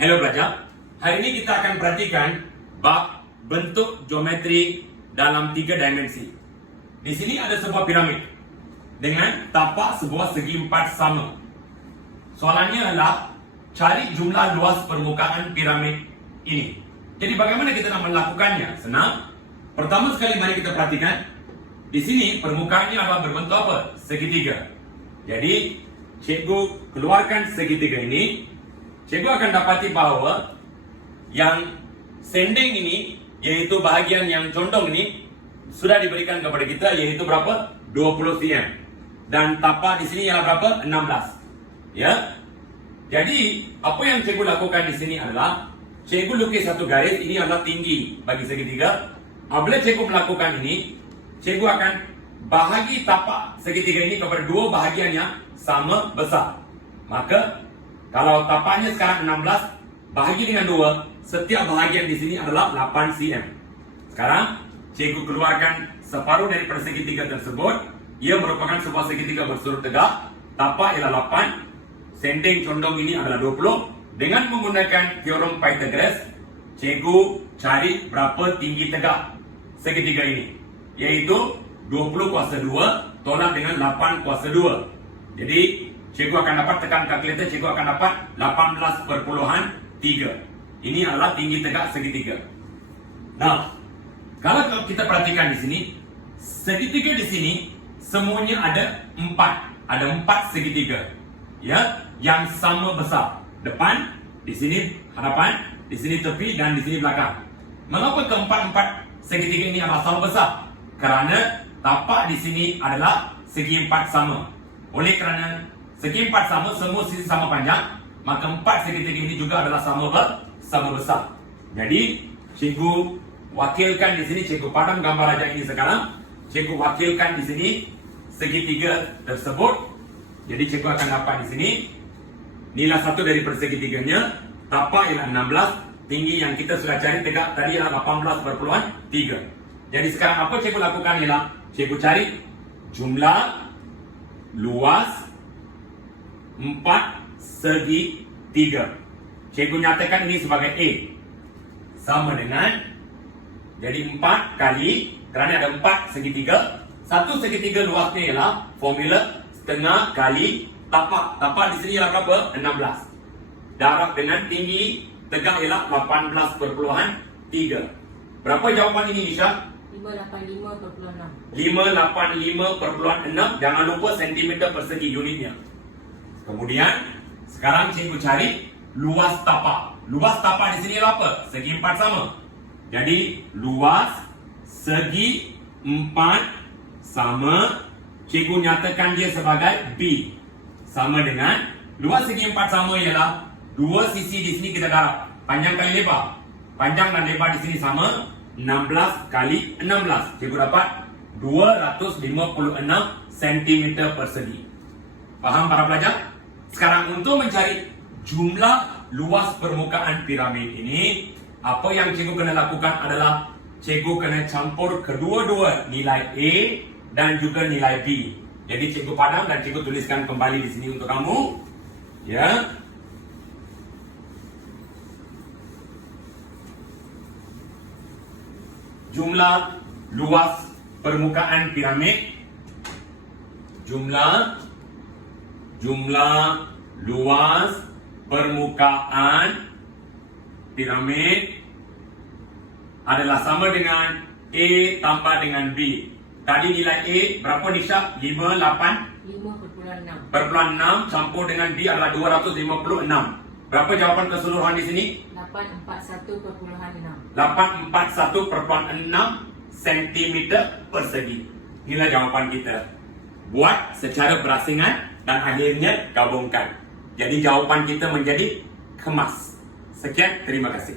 Hello pelajar, hari ini kita akan perhatikan bab bentuk geometri dalam 3 dimensi. Di sini ada sebuah piramid dengan tapak sebuah segi 4 sama. Soalannya adalah cari jumlah luas permukaan piramid ini. Jadi bagaimana kita nak melakukannya? Senang. Pertama sekali mari kita perhatikan. Di sini permukaannya adalah berbentuk apa? Segitiga. Jadi cikgu keluarkan segitiga ini. Cikgu akan dapati bahawa yang sending ini, yaitu bahagian yang condong ini, sudah diberikan kepada kita, yaitu berapa? 20 cm. Dan tapak di sini ialah berapa? 16. Ya. Jadi apa yang cikgu lakukan di sini adalah cikgu lukis satu garis. Ini adalah tinggi bagi segitiga. Apabila cikgu melakukan ini, cikgu akan bahagi tapak segitiga ini kepada dua bahagian yang sama besar. Maka kalau tapaknya sekarang 16, bahagi dengan 2, setiap bahagian di sini adalah 8 cm. Sekarang, cikgu keluarkan separuh dari segitiga tersebut. Ia merupakan sebuah segitiga bersurut tegak. Tapak ialah 8, sending condong ini adalah 20. Dengan menggunakan teorem Pythagoras, cikgu cari berapa tinggi tegak segitiga ini, yaitu 20 kuasa 2 tolak dengan 8 kuasa 2. Jadi cikgu akan dapat, tekan kalkulator, cikgu akan dapat 18,3. Ini adalah tinggi tegak segitiga. Nah, kalau kita perhatikan di sini, segitiga di sini semuanya ada 4. Ada 4 segitiga. Ya, yang sama besar. Depan, di sini hadapan, di sini tepi, dan di sini belakang. Mengapa keempat-empat segitiga ini adalah sama besar? Kerana tapak di sini adalah segi 4 sama. Oleh kerana segi 4 sama, semua sisi sama panjang, maka 4 segitiga ini juga adalah sama besar. Jadi, cikgu wakilkan di sini, cikgu padam gambar raja ini sekarang. Cikgu wakilkan di sini segitiga tersebut. Jadi, cikgu akan dapat di sini nilai 1 dari persegitiganya. Tapak ialah 16, tinggi yang kita sudah cari tegak tadi ialah 18,3. Jadi, sekarang apa cikgu lakukan ialah cikgu cari jumlah luas 4 segi 3. Cikgu nyatakan ini sebagai A. Sama dengan, jadi 4 kali, kerana ada 4 segitiga. Satu segitiga luasnya ialah formula setengah kali tapak. Tapak di sini ialah berapa? 16. Darab dengan tinggi tegak ialah 18,3. Berapa jawapan ini, Nisha? 585,6. 585,6. Jangan lupa sentimeter persegi unitnya. Kemudian sekarang cikgu cari luas tapak. Luas tapak di sini adalah apa? Segi 4 sama. Jadi luas segi 4 sama, cikgu nyatakan dia sebagai B. Sama dengan luas segi 4 sama ialah dua sisi di sini kita darab. Panjang kali lebar. Panjang dan lebar di sini sama. 16 kali 16. Cikgu dapat 256 cm persegi. Faham para pelajar? Sekarang untuk mencari jumlah luas permukaan piramid ini, apa yang cikgu kena lakukan adalah cikgu kena campur kedua-dua nilai A dan juga nilai B. Jadi cikgu padam dan cikgu tuliskan kembali di sini untuk kamu. Ya. Jumlah luas permukaan piramid. Jumlah luas permukaan piramid adalah sama dengan A tambah dengan B. Tadi nilai A berapa, Nisha? 5,6 campur dengan B adalah 256. Berapa jawapan keseluruhan di sini? 841,6. 841,6 cm persegi. Inilah jawapan kita. Buat secara berasingan dan akhirnya gabungkan. Jadi jawapan kita menjadi kemas. Sekian, terima kasih.